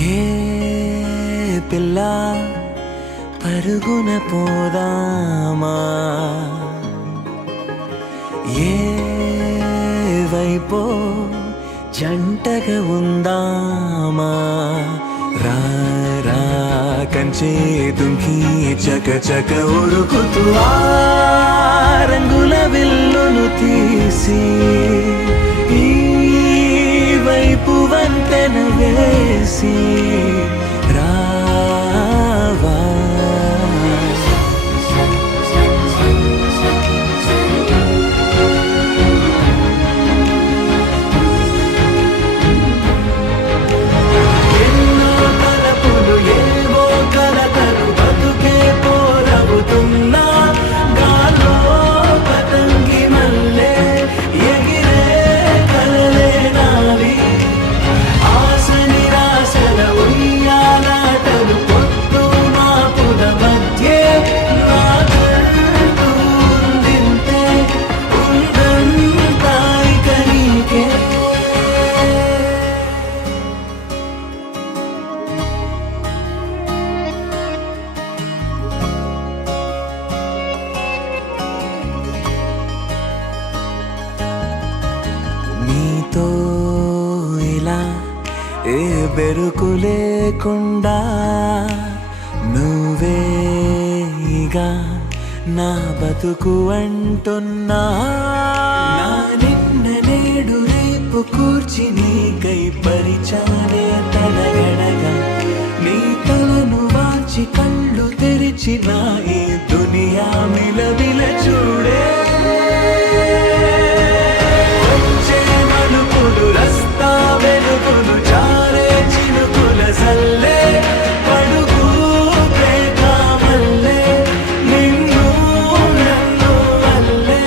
ఏ పిల్ల పరుగున పోదామా, ఏ వైపో జంటగా ఉందామా, రా రా కంచే దుంకి చక చక ఉరుకుతూ ఆ రంగుల విల్లును తీసి ఈ వైపు వంతెన వేసి రావా. ఎన్నో తలపులు ఏవో కలతలు బతుకే పోరవుతున్నా గాల్లో పతంగి మల్లె ఎగిరే కలలే నావి. ఆశ నిరాశల ఉయ్యాలాటలు పొద్దు మాపుల మధ్యే నాకంటూ ఉందింతే ఉందంతా ఇక నీకే. నీతో ఇలా ఏ బెరుకు లేకుండా నువ్వేగా నా బతుకు అంటున్నా. నా నిన్న నేడు రేపు కూర్చి నీకై పరిచానే తలగడగా, నీ తలను వాచి కళ్ళు తెరిచిన ఈ దునియా మిలవిల చూడే. వచ్చే మలుపులు రస్తా వెలుగులు జారే చినుకుల సల్లే పడుగు ప్రేమ మల్లె నిన్ను నన్ను వల్లే.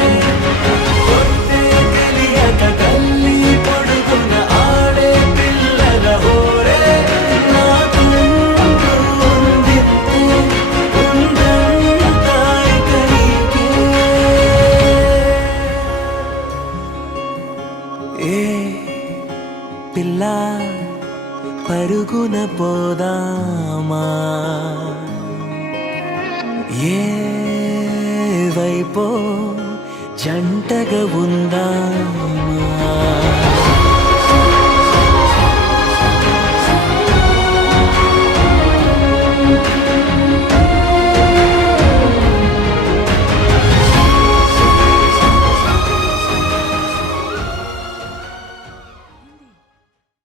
కొట్టే తెలియక కల్లి పొడుగున ఆడే పిల్లల హోరే నాకంటూ ఉందింతే ఉందంతా ఇక నీకే. ఏ పిల్ల పరుగున పోదామా, ఏ వైపో జంటగా ఉందామా.